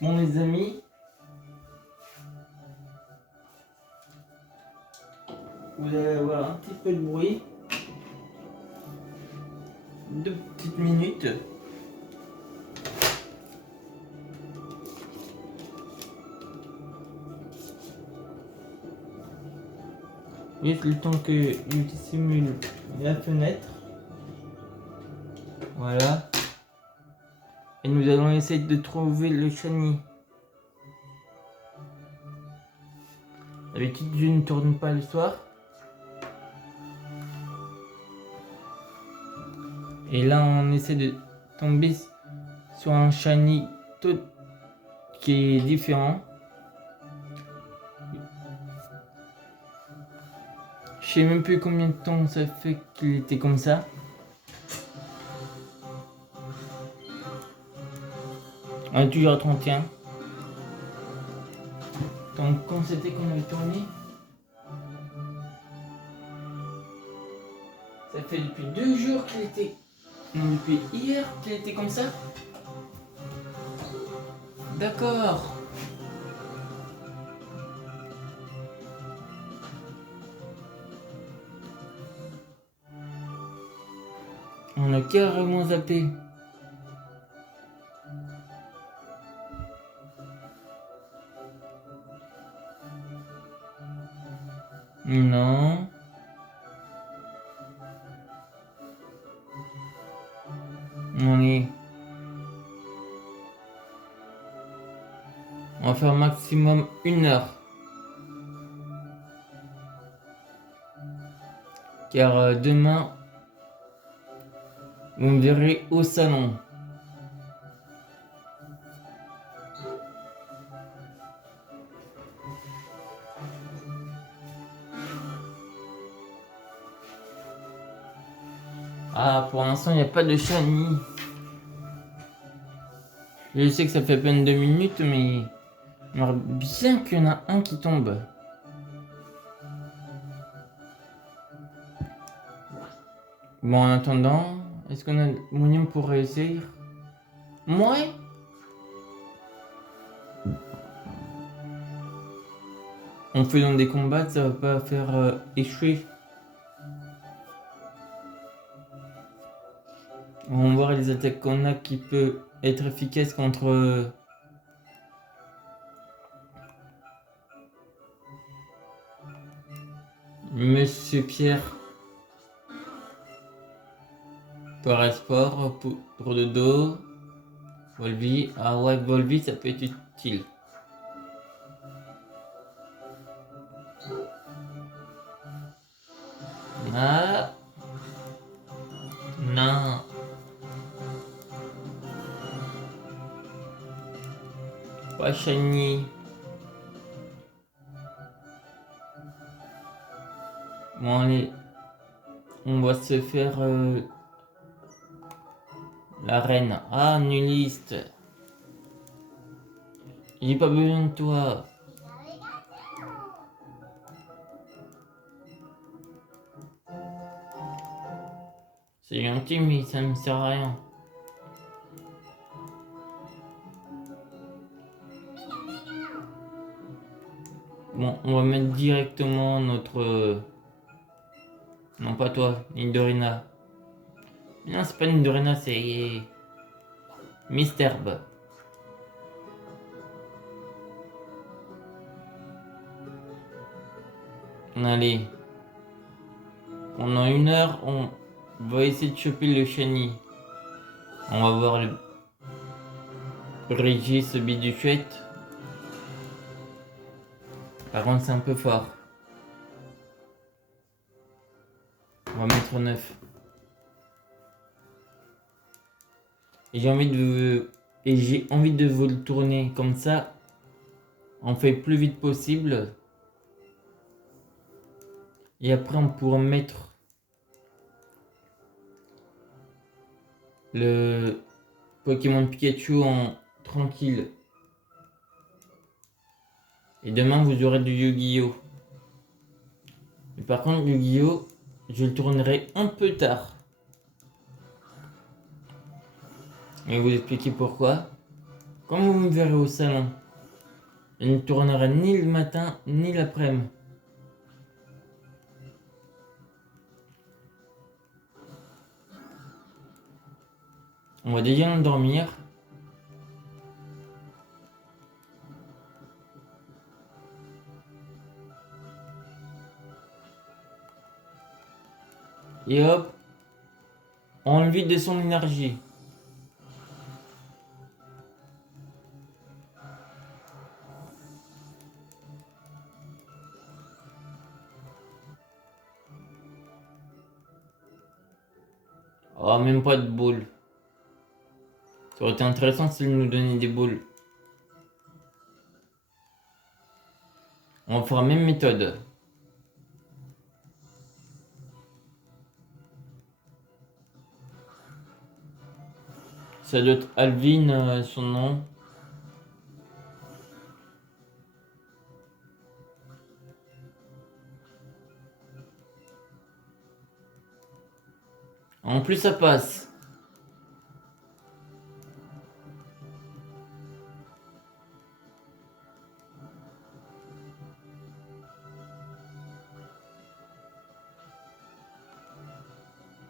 Bon les amis, vous allez avoir un petit peu de bruit. 2 petites minutes. Juste le temps que je dissimule la fenêtre. Voilà. Et nous allons essayer de trouver le chenil. D'habitude, je ne tourne pas le soir. Et là, on essaie de tomber sur un chenil tout qui est différent. Je sais même plus combien de temps ça fait qu'il était comme ça. On est toujours à 31. Donc quand c'était qu'on avait tourné, ça fait depuis 2 jours qu'il était... Non, depuis hier qu'il était comme ça. D'accord. On a carrément zappé. Non. On va faire maximum 1 heure. Car demain, vous me verrez au salon. Ah, pour l'instant, il n'y a pas de chenil. Je sais que ça fait à peine 2 minutes, mais il y aurait bien qu'il y en a un qui tombe. Bon, en attendant, est-ce qu'on a moyen pour réussir? Ouais. On fait dans des combats, ça va pas faire échouer. On va voir les attaques qu'on a qui peuvent être efficaces contre... Monsieur Pierre. Parasport, poudre de dos. Volvi. Ah ouais, Volvi, ça peut être utile. Ah. Non. Pas shiny. Bon allez. On va se faire la reine. Ah, nulliste. J'ai pas besoin de toi. C'est gentil, mais ça me sert à rien. Bon, on va mettre directement notre... Non, pas toi, Nidorina. Non, c'est pas Nidorina, c'est... Misterbe. Allez. Pendant 1 heure, on va essayer de choper le chenil. On va voir le Régis Biduchette. Par contre, c'est un peu fort. On va mettre 9. Et j'ai envie de vous le tourner comme ça. On fait plus vite possible. Et après, on pourra mettre le Pokémon Pikachu en tranquille. Et demain, vous aurez du Yu-Gi-Oh! Mais par contre, Yu-Gi-Oh! Je le tournerai un peu tard. Et vous expliquer pourquoi. Comme vous me verrez au salon, je ne tournerai ni le matin ni l'après-midi. On va déjà endormir. Et hop, on le vide de son énergie. Oh, même pas de boules. Ça aurait été intéressant s'il nous donnait des boules. On va faire la même méthode. Ça doit être Alvin, son nom. En plus, ça passe.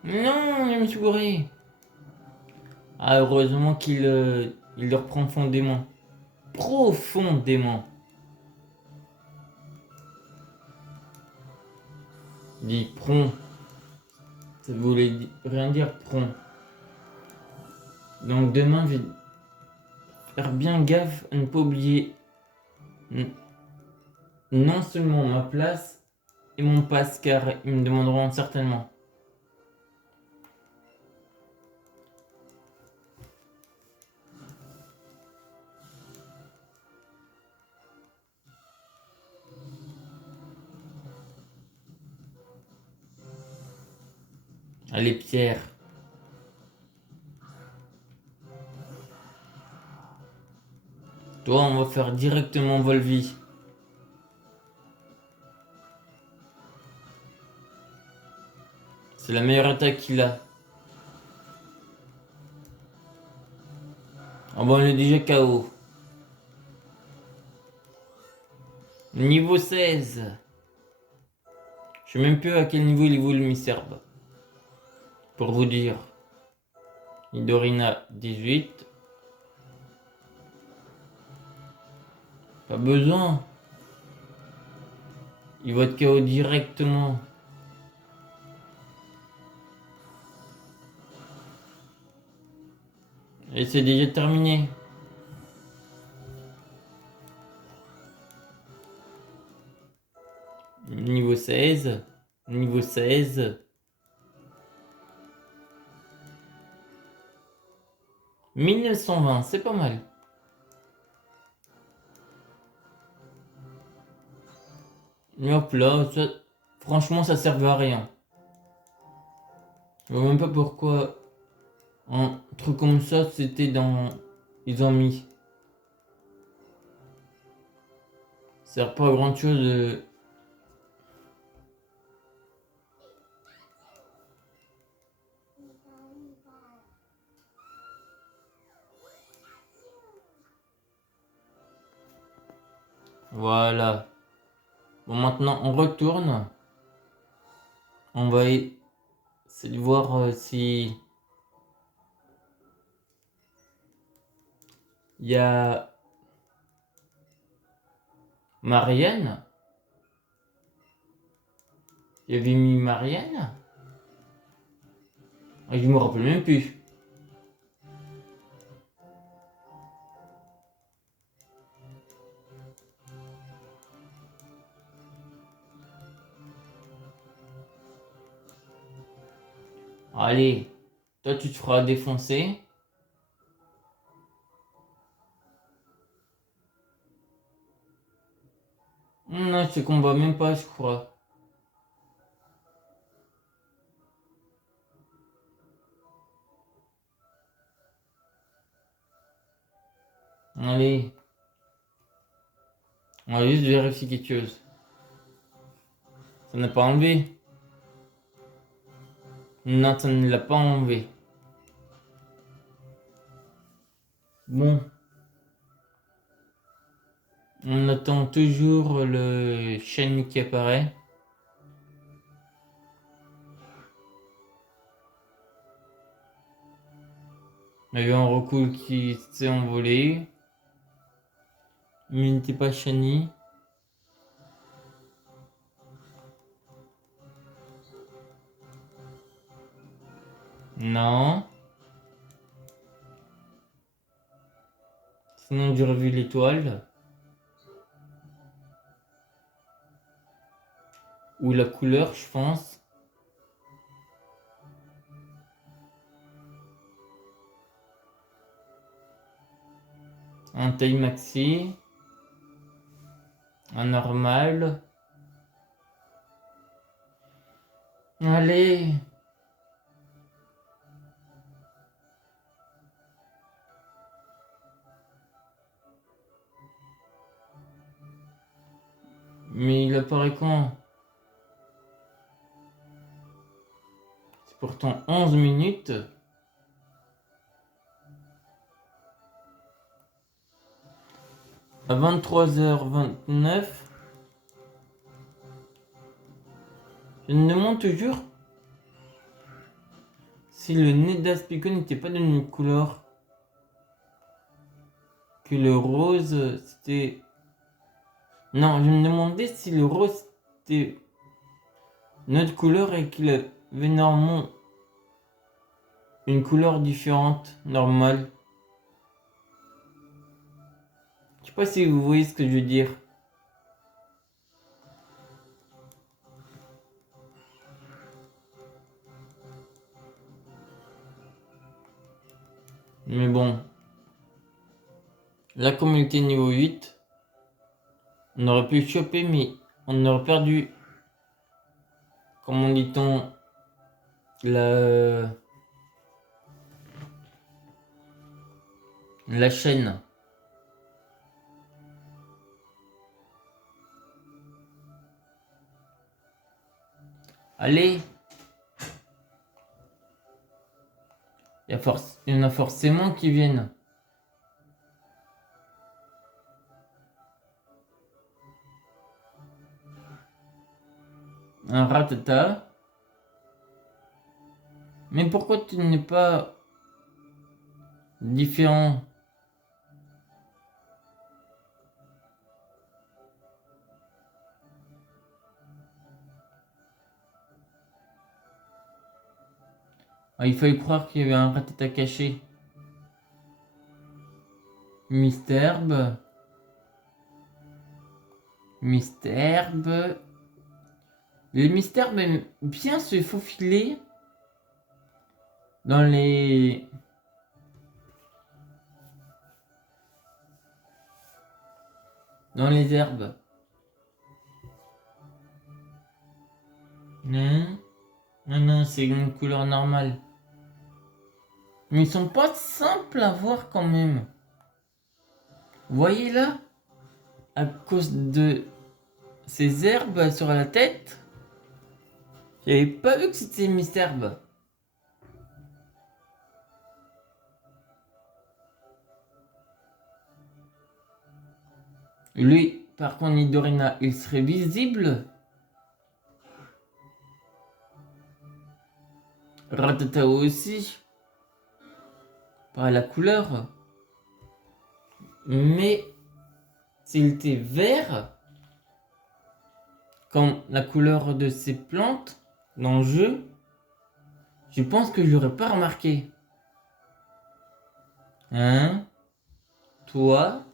Non, je me suis gouré. Ah, heureusement il le reprend profondément. Profondément. Il dit prompt. Ça voulait rien dire prompt. Donc demain, je vais faire bien gaffe à ne pas oublier non seulement ma place et mon passe, car ils me demanderont certainement. Allez, Pierre. Toi, on va faire directement Volvi. C'est la meilleure attaque qu'il a. Ah bon, il est déjà KO. Niveau 16. Je sais même plus à quel niveau il évolue mi-serbe. Pour vous dire. Idorina 18. Pas besoin. Il va être KO directement. Et c'est déjà terminé. Niveau 16. Niveau 16. 1920, c'est pas mal. Et hop là, franchement ça servait à rien. Je vois même pas pourquoi un truc comme ça c'était dans... Ils ont mis. Ça sert pas à grand chose de... Voilà. Bon, maintenant on retourne. On va essayer de voir si il y a Marianne. Il y avait mis Marianne. Ah, je me rappelle même plus. Allez, toi tu te feras défoncer. Non, je te combat même pas, je crois. Allez. On va juste vérifier quelque chose. Ça n'a pas enlevé. Non, ça ne l'a pas enlevé. Bon. On attend toujours le shiny qui apparaît. Il y a eu un recul qui s'est envolé. Mais il n'était pas shiny. Non. Sinon j'aurais vu l'étoile. Ou la couleur, je pense. Un taille maxi. Un normal. Allez. Mais il apparaît quand? C'est pourtant 11 minutes. À 23h29. Je me demande toujours si le nez d'Aspicon n'était pas d'une même couleur que le rose. C'était... Non, je me demandais si le rose c'était une autre couleur et qu'il avait normalement une couleur différente, normale. Je sais pas si vous voyez ce que je veux dire. Mais bon. La communauté niveau 8. On aurait pu le choper, mais on aurait perdu. Comment dit-on? La chaîne. Allez. Il y en a forcément qui viennent. Un ratata. Mais pourquoi tu n'es pas différent? Ah, il fallait croire qu'il y avait un ratata caché. Misterbe. Misterbe. Le Misterbe aime bien se faufiler dans les... dans les herbes. Non, non, non, c'est une couleur normale. Mais ils sont pas simples à voir quand même. Vous voyez là? À cause de ces herbes sur la tête, j'avais pas vu que c'était une Misterbe. Lui, par contre, Nidorina, il serait visible. Rattata aussi. Par la couleur. Mais s'il était vert, comme la couleur de ces plantes dans le jeu, je pense que je l'aurais pas remarqué. Hein? Toi?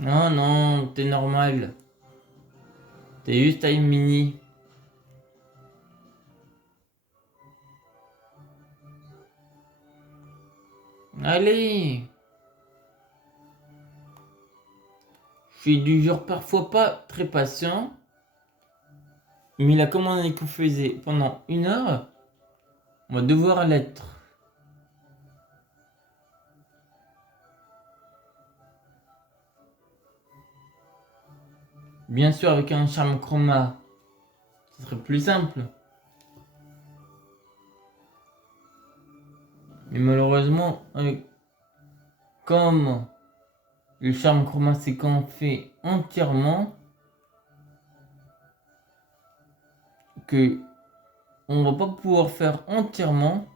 Non, non, t'es normal. T'es juste taille mini. Allez! Je suis du genre parfois pas très patient. Mais la commande qu'on faisait pendant 1 heure, on va devoir l'être. Bien sûr, avec un charme chroma, ce serait plus simple. Mais malheureusement, comme le charme chroma, c'est quand on fait entièrement que on va pas pouvoir faire entièrement.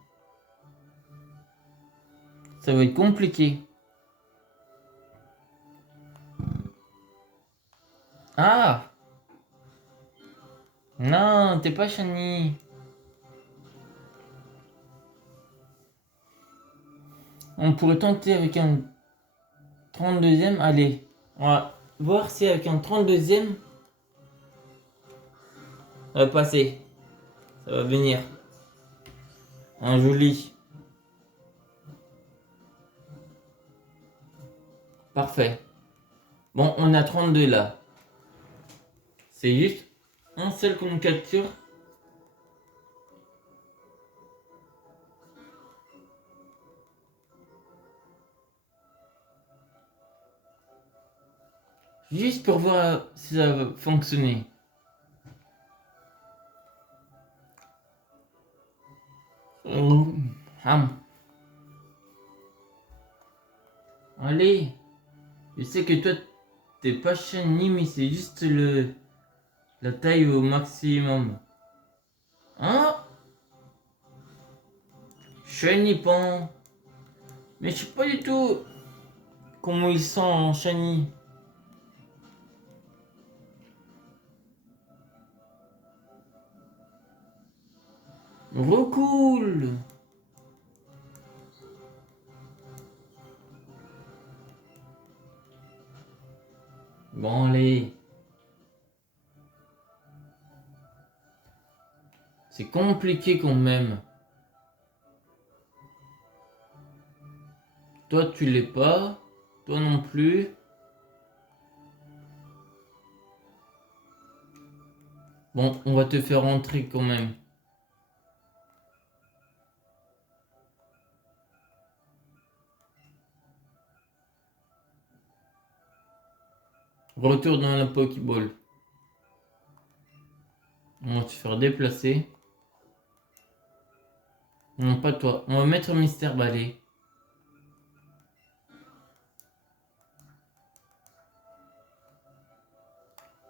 Ça va être compliqué. Ah! Non, t'es pas shiny. On pourrait tenter avec un 32e. Allez, on va voir si avec un 32e, ça va passer. Ça va venir. Un joli. Parfait. Bon, on a 32 là. C'est juste un seul qu'on capture. Juste pour voir si ça va fonctionner. Ah. Allez. Je sais que toi, t'es pas shiny, mais c'est juste la taille au maximum. Hein? Shiny pan. Mais je sais pas du tout comment il sent en shiny. Recool. Bon, allez. C'est compliqué quand même. Toi, tu l'es pas. Toi non plus. Bon, on va te faire rentrer quand même. Retour dans la Pokéball. On va te faire déplacer. Non, pas toi. On va mettre Mister Ballet.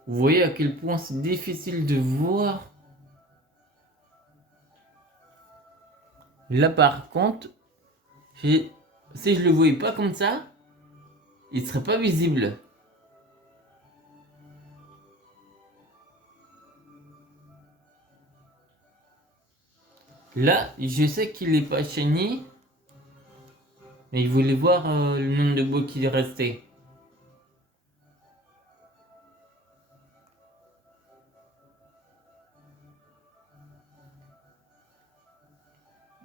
Vous voyez à quel point c'est difficile de voir. Là par contre, si je le voyais pas comme ça, il serait pas visible. Là, je sais qu'il est pas shiny, mais il voulait voir le nombre de beaux qu'il restait.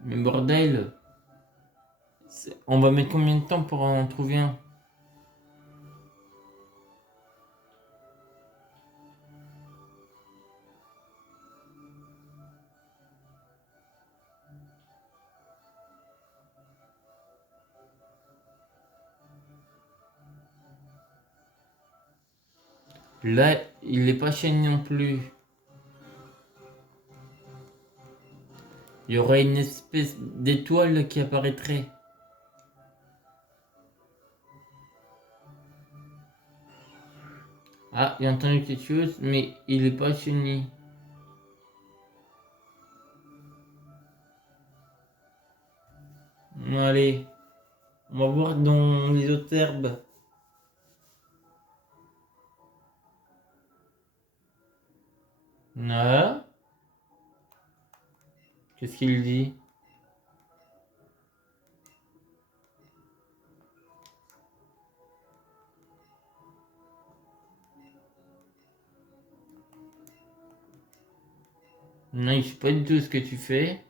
Mais bordel, on va mettre combien de temps pour en trouver un? Là, il n'est pas shiny non plus. Il y aurait une espèce d'étoile qui apparaîtrait. Ah, j'ai entendu quelque chose, mais il est pas shiny. Allez, on va voir dans les autres herbes. Ah, qu'est-ce qu'il dit? Non, je sais pas du tout ce que tu fais.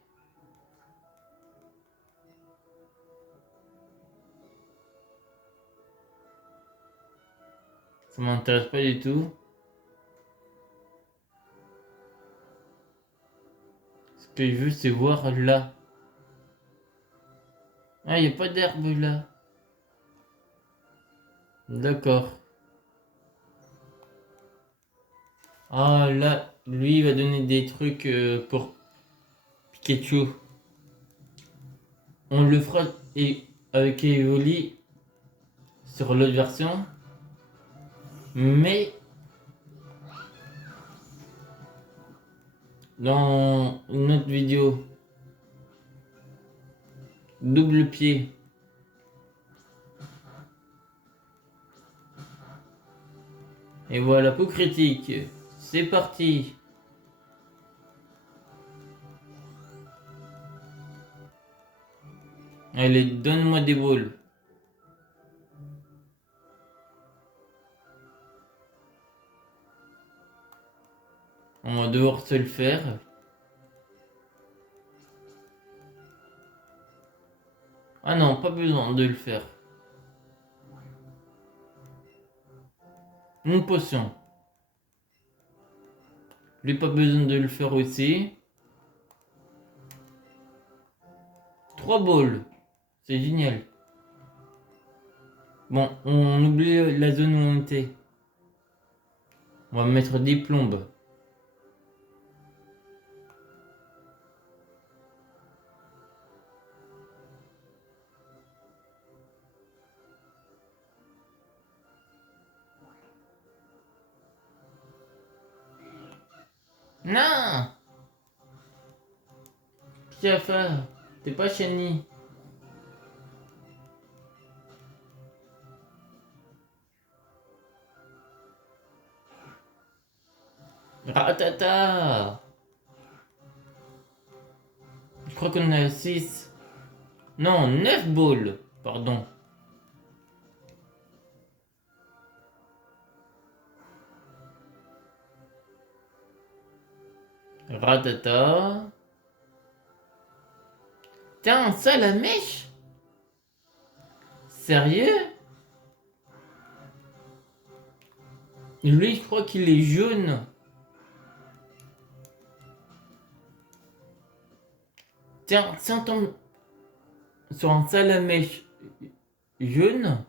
Ça m'intéresse pas du tout. Ce que je veux, c'est voir là. Ah, il n'y a pas d'herbe là. D'accord. Ah, là, lui, il va donner des trucs pour Pikachu. On le fera et avec Evoli sur l'autre version. Mais dans une autre vidéo, double pied. Et voilà pour critique. C'est parti. Allez, donne-moi des balles. On va devoir se le faire. Ah non, pas besoin de le faire. Une potion. Lui, pas besoin de le faire aussi. 3 balles. C'est génial. Bon, on oublie la zone où on était. On va mettre des plombes. Non! Qu'est-ce qu'il va faire? T'es pas shiny. Ratata! Je crois qu'on a 6. Non, 9 balles. Pardon. Ratata. Tiens, ça la mèche? Sérieux? Lui, je crois qu'il est jaune. Tiens, si on tombe sur un salamèche jaune,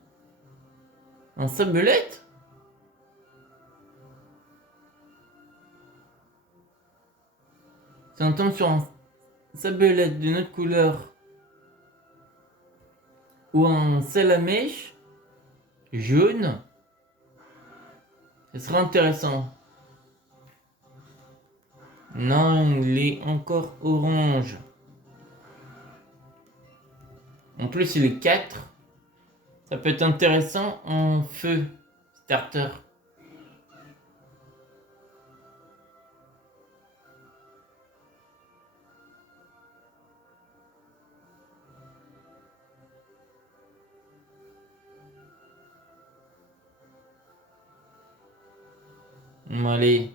un sablette, si on tombe sur un sablette d'une autre couleur ou un salamèche jaune, ce sera intéressant. Non, il est encore orange. En plus, il est 4. Ça peut être intéressant en feu starter. Allez.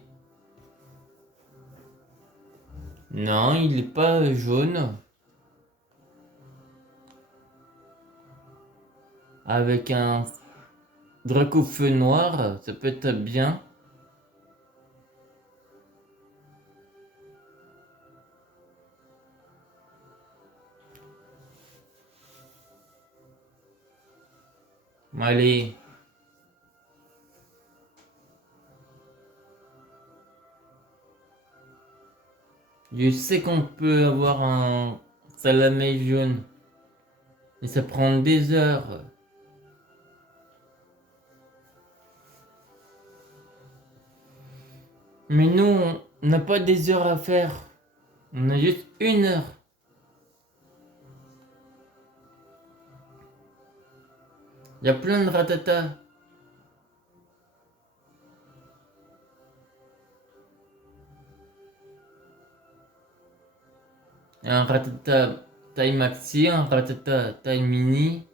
Non, il n'est pas jaune. Avec un Draco feu noir, ça peut être bien. Allez. Je sais qu'on peut avoir un salamé jaune. Mais ça prend des heures. Mais nous, on n'a pas des heures à faire. On a juste 1 heure. Il y a plein de ratata. Un ratata taille maxi, un ratata taille mini.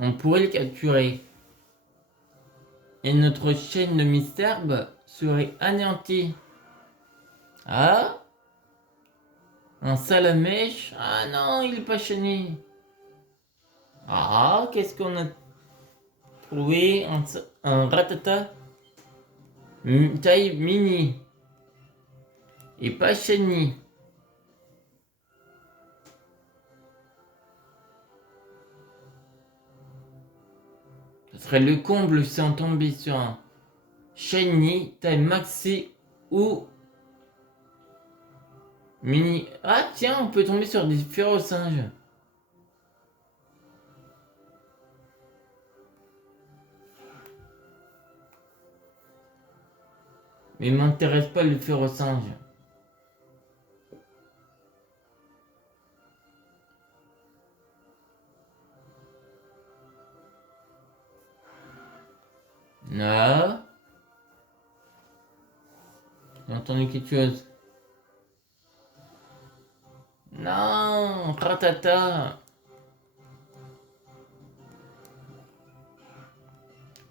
On pourrait le capturer. Et notre chaîne de mystère serait anéantie. Ah? Un salamèche? Ah non, il est pas chaîné. Ah, qu'est-ce qu'on a trouvé? Un ratata taille mini. Et pas shiny. Ce serait le comble si on tombait sur un shiny taille maxi ou mini. Ah tiens, on peut tomber sur des férocinges. Mais il m'intéresse pas le faire au singe. Non. J'ai entendu quelque chose. Non, ratata.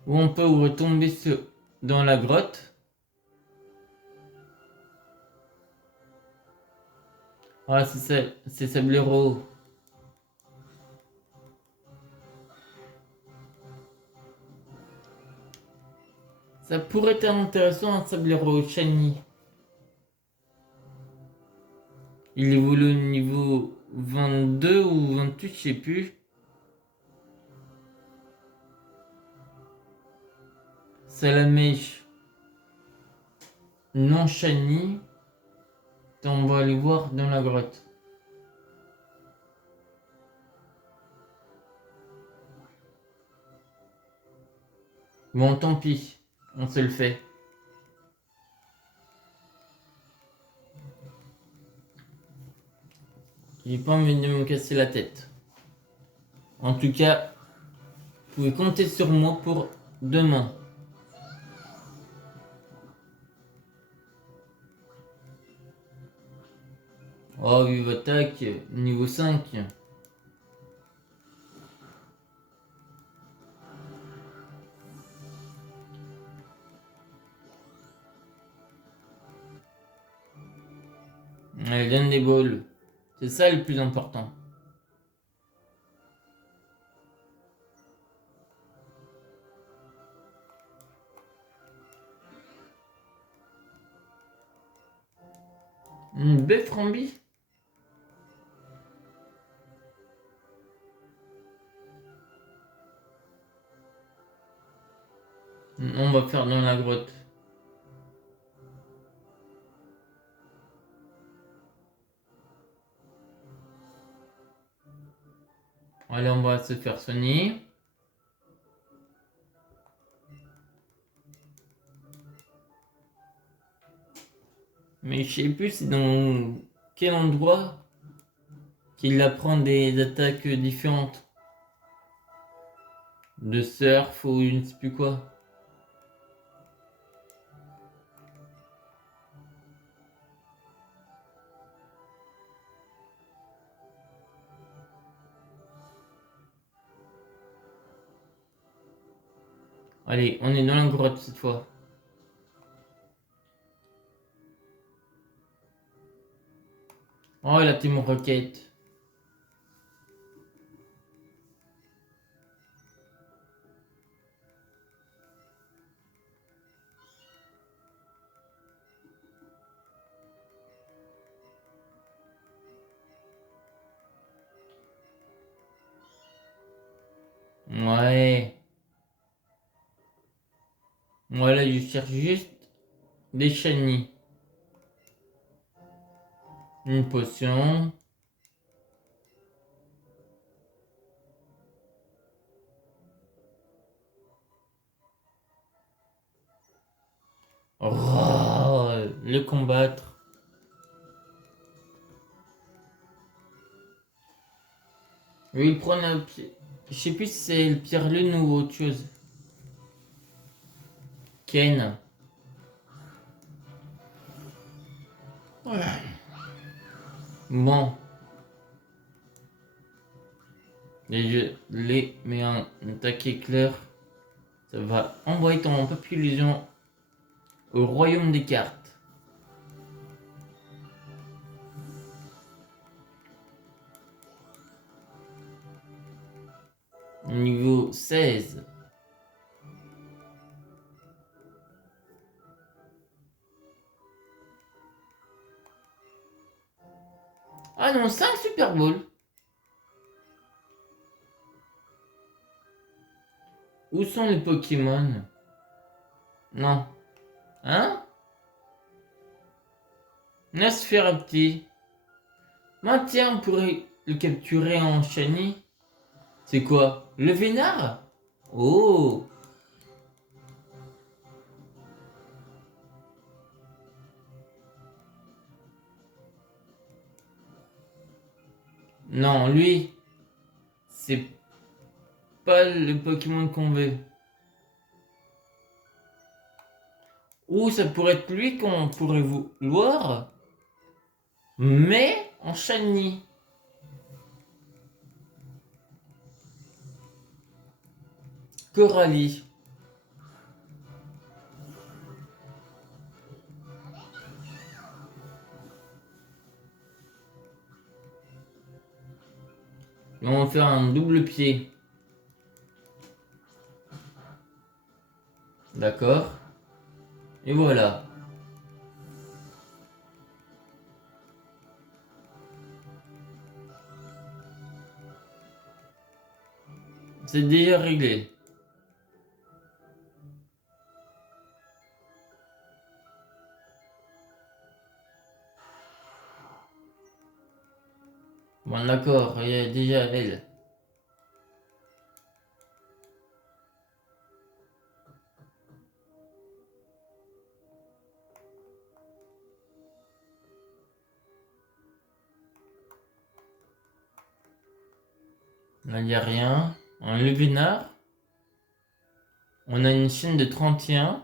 Ou on peut retomber dans la grotte. Ah, c'est ça, c'est Sablero. Ça pourrait être intéressant un Sablero shiny. Il évolue au niveau 22 ou 28, je sais plus. Salamèche non shiny. On va aller voir dans la grotte. Bon, tant pis. On se le fait. J'ai pas envie de me casser la tête. En tout cas, vous pouvez compter sur moi pour demain. Oh, vive attaque, niveau 5. Elle donne des balles. C'est ça le plus important. Une belle Frambi. On va faire dans la grotte. Allez, on va se faire soigner. Mais je sais plus c'est dans quel endroit qu'il apprend des attaques différentes. De surf ou je ne sais plus quoi. Allez, on est dans la grotte cette fois. Oh, la team Rocket. Ouais. Voilà, je cherche juste des shiny. Une potion. Oh, le combattre. Oui, il prend un... Je sais plus si c'est le pierre lune ou autre chose. Ken. Ouais. Bon. Mais un attaque éclair. Ça va envoyer ton population au royaume des cartes. Niveau 16. Ah non, c'est un Super Bowl. Où sont les Pokémon? Non. Hein? Nosferapti. Bah tiens, on pourrait le capturer en shiny. C'est quoi? Le Vénard? Oh! Non, lui, c'est pas le Pokémon qu'on veut. Ou ça pourrait être lui qu'on pourrait vouloir, mais en shiny. Coralie. Et on va faire un double pied. D'accord. Et voilà. C'est déjà réglé. Bon, d'accord, il y a déjà elle. Là, il n'y a rien. Un Levinard. On a une chaîne de 31.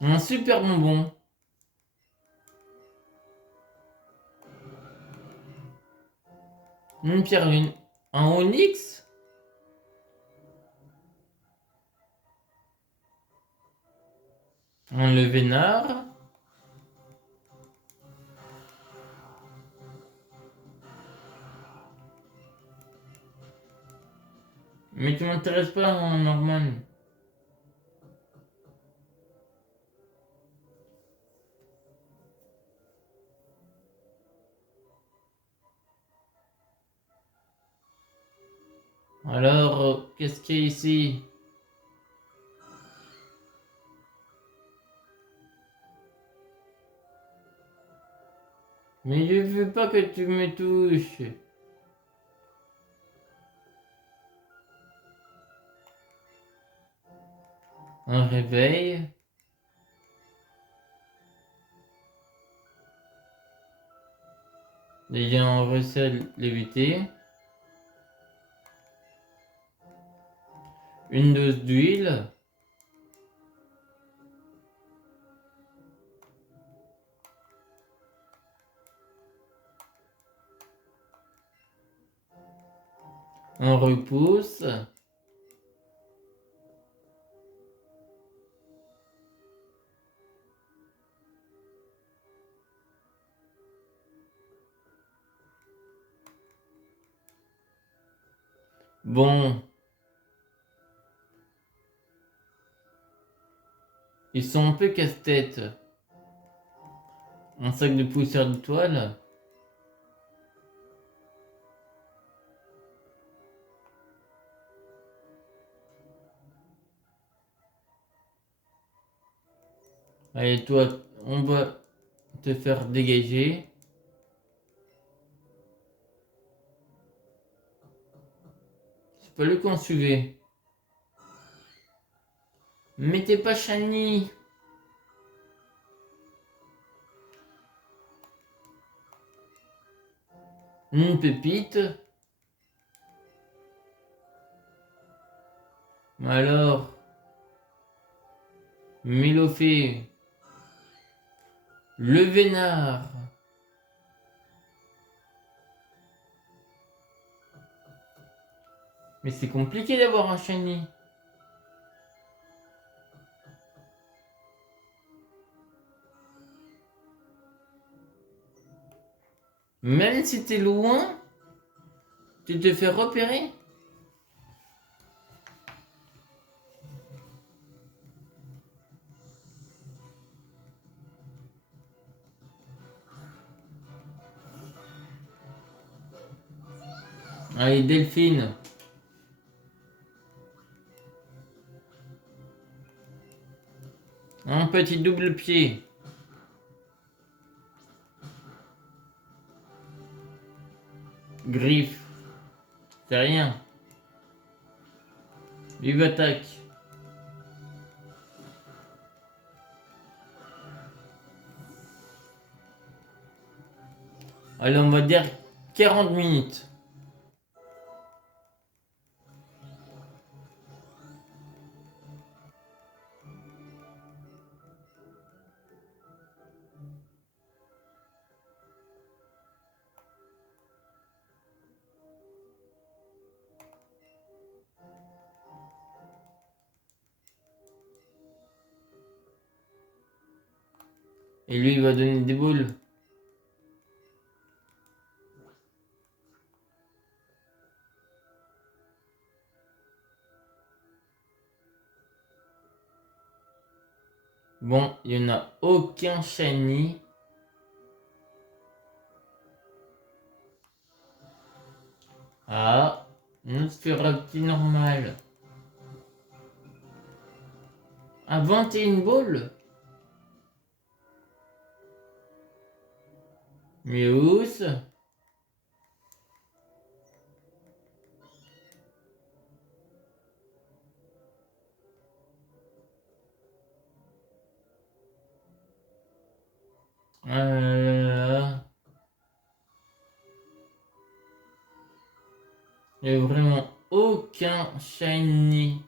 Un super bonbon. Une pierre lune. Un onyx. Un Levénard. Mais tu m'intéresses pas en normal. Alors, qu'est-ce qu'il y a ici? Mais je veux pas que tu me touches. Un réveil. Déjà on recèle l'éviter. Une dose d'huile. On repousse. Bon, ils sont un peu casse-tête. Un sac de poussière de toile. Allez, toi, on va te faire dégager. C'est pas lui qu'on suivait. Mais t'es pas shiny. Une pépite. Alors, Mélophée. Le Vénard. Mais c'est compliqué d'avoir un shiny. Même si t'es loin, tu te fais repérer. Allez, Delphine. Un petit double pied. Griffe. C'est rien. Vive attaque. Allez, on va dire 40 minutes. Et lui, il va donner des boules. Bon, il n'y en a aucun shiny. Ah, une Nosferatu normal. Ah, 21 balles. Mais où ça? Il n'y a vraiment aucun shiny.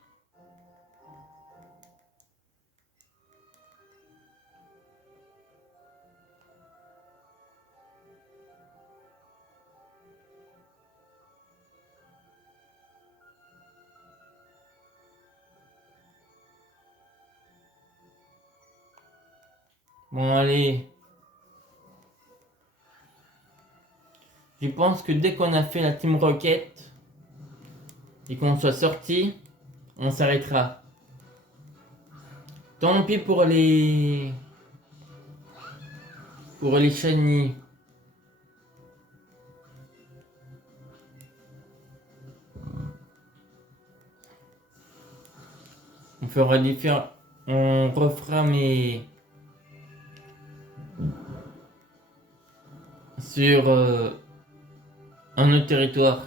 Bon, allez. Je pense que dès qu'on a fait la Team Rocket et qu'on soit sorti, on s'arrêtera. Tant pis pour les... Pour les shiny. On fera différent. On refera mais sur un autre territoire.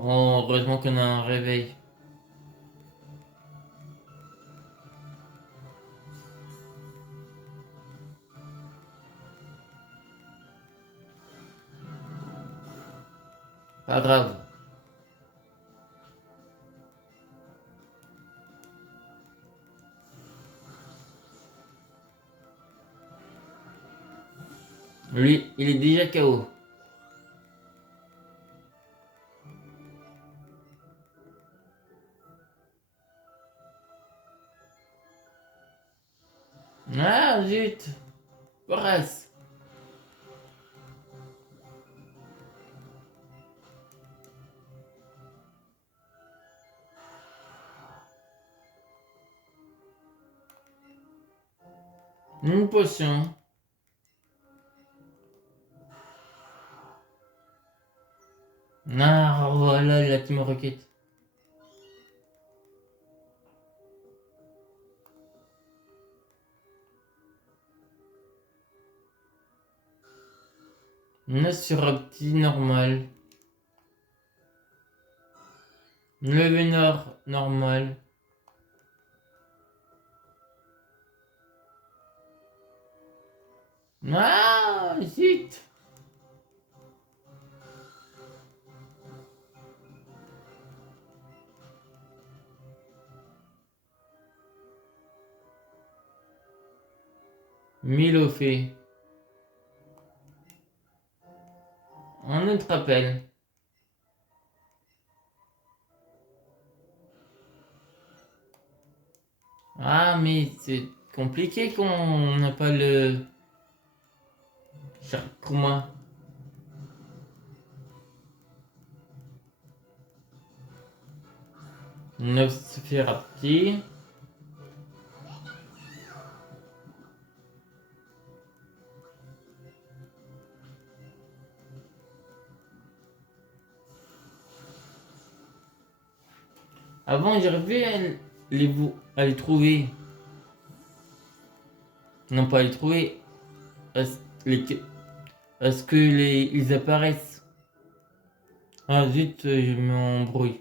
Oh, heureusement qu'on a un réveil. Pas grave. Lui, il est déjà KO. Ah, zut. Horace. Une potion. Ah, voilà la Team Rocket. Nosferatu normal. Levenor normal. Ah, zut. Milo fait. Un autre appel. Ah, mais c'est compliqué qu'on n'a pas le Sharkuma. Nosferatu. Avant, j'arrivais à les trouver. Non, pas à les trouver. À ce, à ce que ils apparaissent. Ah zut, je m'embrouille.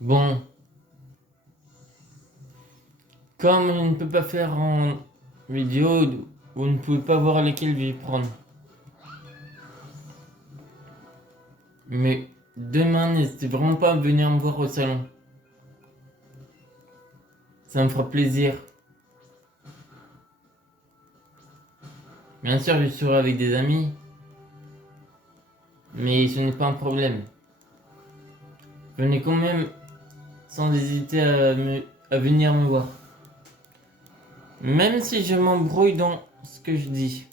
Bon, comme je ne peux pas faire en vidéo, vous ne pouvez pas voir lesquels je vais prendre. Mais demain, n'hésitez vraiment pas à venir me voir au salon. Ça me fera plaisir. Bien sûr, je serai avec des amis. Mais ce n'est pas un problème. Venez quand même sans hésiter à venir me voir. Même si je m'embrouille dans ce que je dis.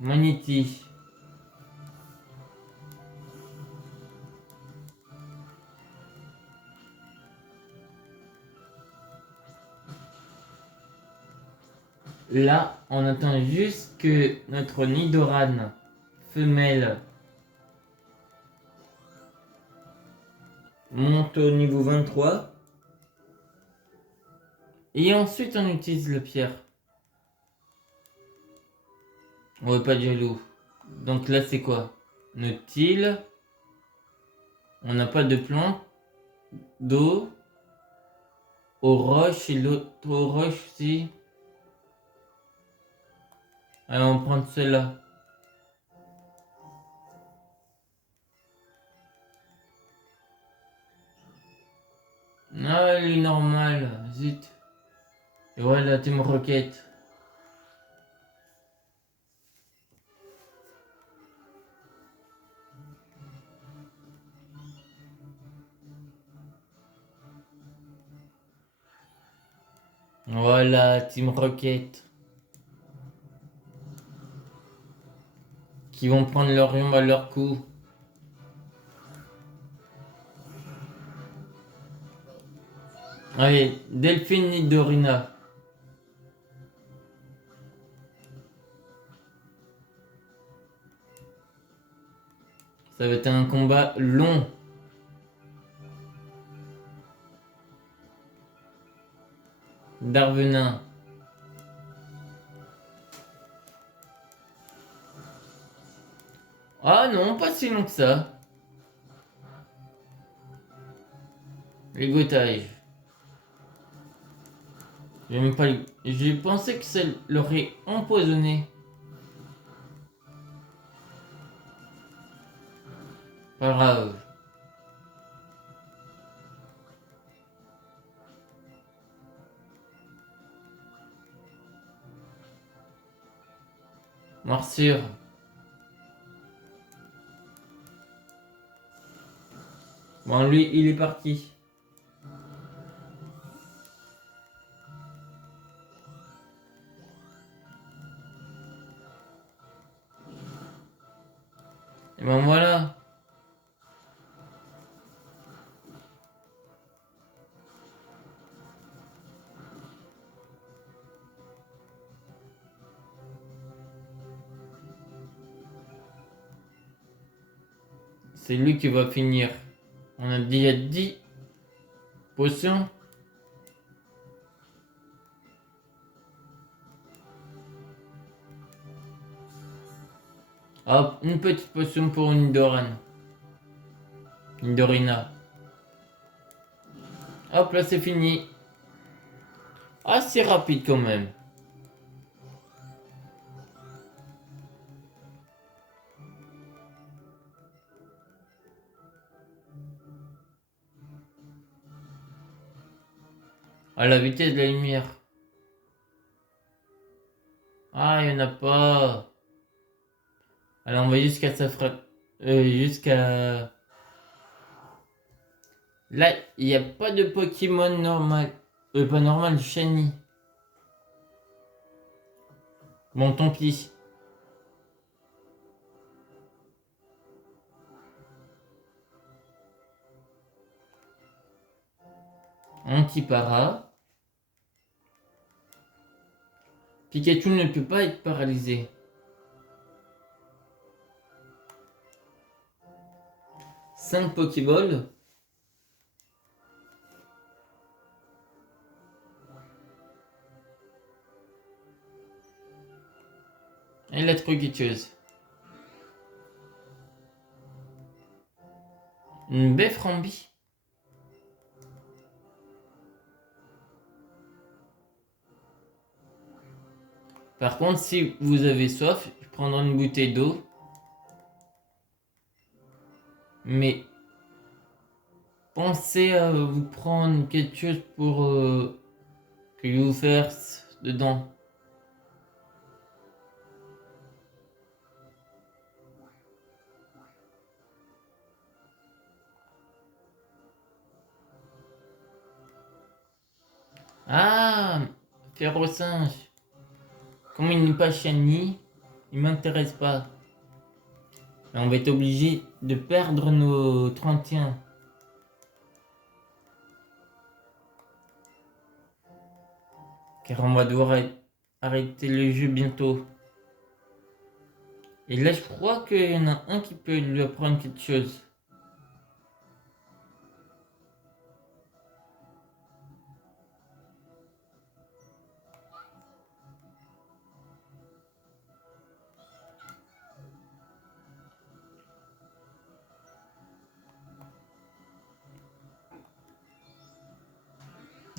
Maniti. Là, on attend juste que notre Nidoran femelle monte au niveau 23. Et ensuite, on utilise le pierre. Ouais, pas de jaloux. Donc là, c'est quoi? Nautil. On n'a pas de plante. D'eau. Aux roches et l'autre aux roches aussi. Allez, on prend celle-là. Ah, elle est normale. Zut. Et voilà, Team Rocket. Voilà, Team Rocket. Qui vont prendre leur rion à leur coup. Allez, Delphine Nidorina. Ça va être un combat long. Darvenin. Ah non, pas si long que ça. L'égotage. J'ai même pas. J'ai pensé que ça l'aurait empoisonné. Pas grave. Morsure. Bon, lui, il est parti. Et ben voilà. C'est lui qui va finir. On a déjà 10 potions. Hop, une petite potion pour Nidoran. Nidorina. Hop, là c'est fini. Assez rapide quand même. À la vitesse de la lumière. Ah, il n'y en a pas. Alors on va jusqu'à sa frappe. Jusqu'à... Là, il n'y a pas de Pokémon normal. Pas normal, shiny. Bon, tant pis. Antipara. Pikachu ne peut pas être paralysé. 5 Pokéballs. Et la truqueuse. Une baie Frambi. Par contre, si vous avez soif, je prendrai une bouteille d'eau. Mais pensez à vous prendre quelque chose pour que je vous fasse dedans. Ah, faire au singe. Comme il n'est pas Chani, il m'intéresse pas. Et on va être obligé de perdre nos 31. Car on va devoir arrêter le jeu bientôt. Et là, je crois qu'il y en a un qui peut lui apprendre quelque chose.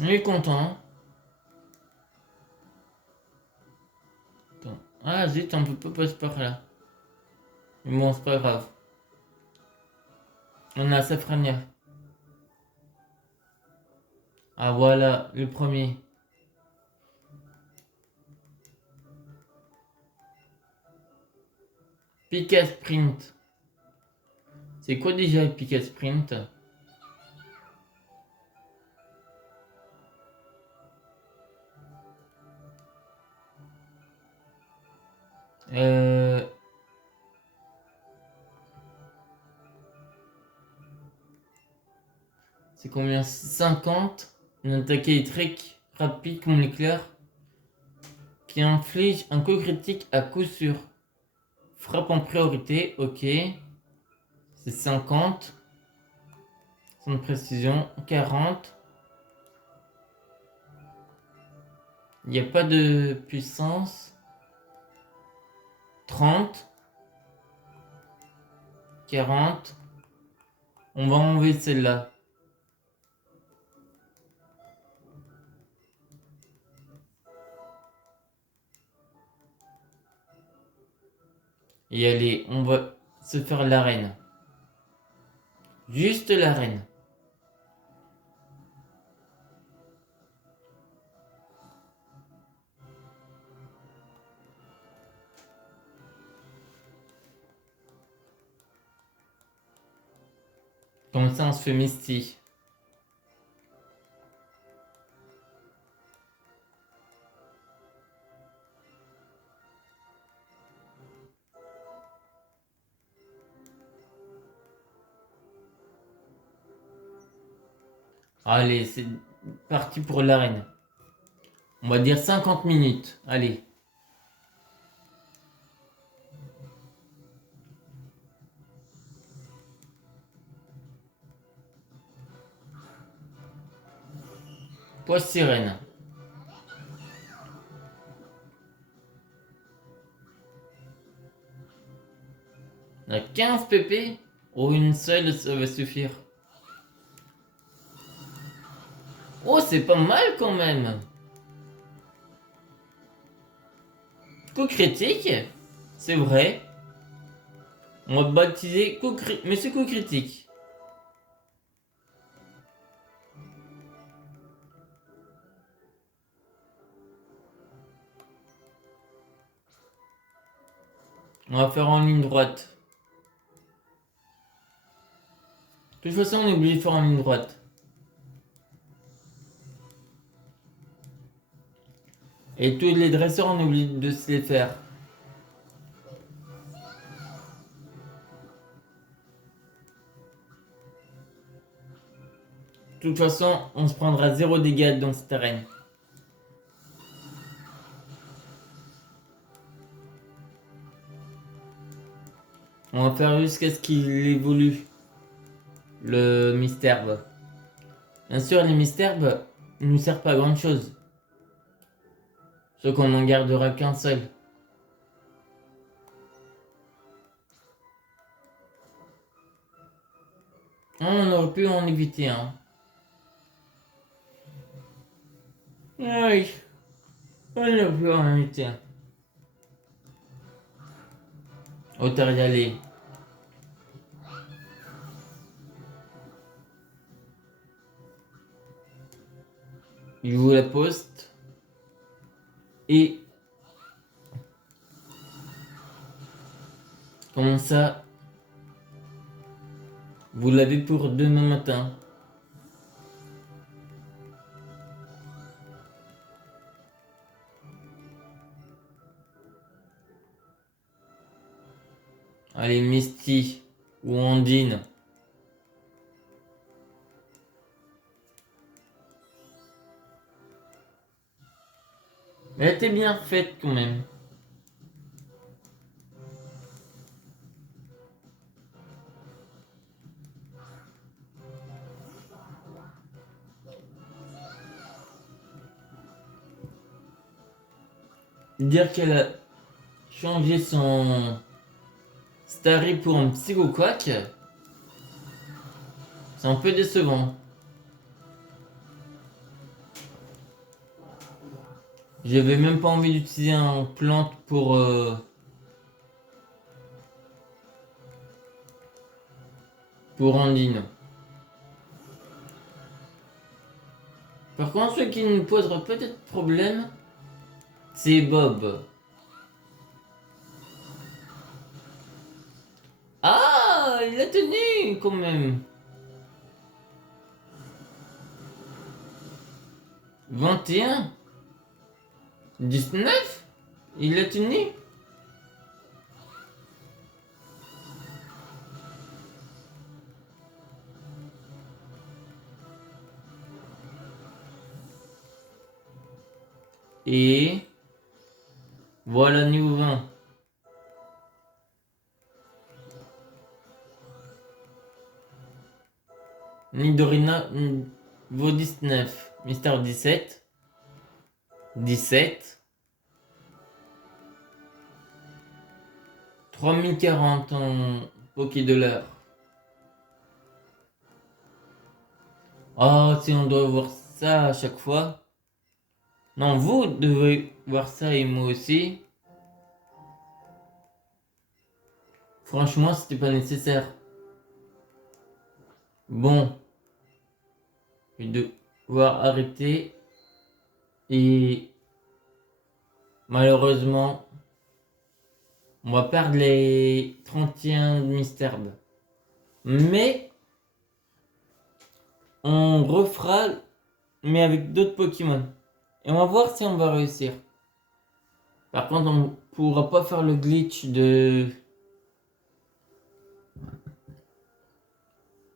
Il est content. Hein. Attends. Ah zut, on peut pas passer par là. Mais bon, c'est pas grave. On a Safrania. Ah voilà, le premier. Pika Sprint. C'est quoi déjà le Pika Sprint? Euh... C'est combien? 50. Une attaque électrique rapide comme l'éclair qui inflige un coup critique à coup sûr. Frappe en priorité, ok. C'est 50. Son précision, 40. Il n'y a pas de puissance. 30. 40. On va enlever celle-là. Et allez, on va se faire l'arène. Juste l'arène. Comme ça, on se fait Misty. Allez, c'est parti pour l'arène. On va dire 50 minutes. Allez. Poisse sirène. On a 15 pp. Oh, une seule, ça va suffire. Oh, c'est pas mal quand même. Coup critique. C'est vrai. On va baptiser Monsieur Coup critique. On va faire en ligne droite. De toute façon, on est obligé de faire en ligne droite. Et tous les dresseurs, on est obligé de se les faire. De toute façon, on se prendra 0 dégâts dans cette arène. On va faire jusqu'à ce qu'il évolue. Le Misterbe. Bien sûr, les Misterbes ne nous servent pas à grand chose. Sauf qu'on n'en gardera qu'un seul. On aurait pu en éviter un. Oui, on aurait pu en éviter un. Autant y aller. Il ouvre la poste. Et comment ça? Vous l'avez pour demain matin. Allez, Misty ou Andine. Mais elle était bien faite quand même. Dire qu'elle a changé son Starry pour un Psycho-Quack, c'est un peu décevant. J'avais même pas envie d'utiliser un plante pour Andine. Par contre, ce qui nous posera peut-être problème, c'est Bob. Ah, il a tenu quand même. 21, 19, il a tenu. Et voilà niveau 20. Nidorina niveau 19. Mister 17. 17. 3040 en Poké-Dollar. Oh, si on doit voir ça à chaque fois. Non, vous devez voir ça et moi aussi. Franchement, c'était pas nécessaire. Bon, je vais devoir arrêter. Et malheureusement, on va perdre les 31 de Misterbe. Mais on refera, mais avec d'autres Pokémon. Et on va voir si on va réussir. Par contre, on pourra pas faire le glitch de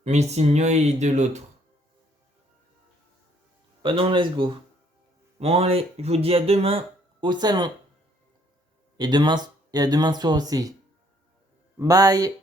Messigno et de l'autre. Pardon, let's go. Bon, allez, je vous dis à demain au salon. Et à demain soir aussi. Bye!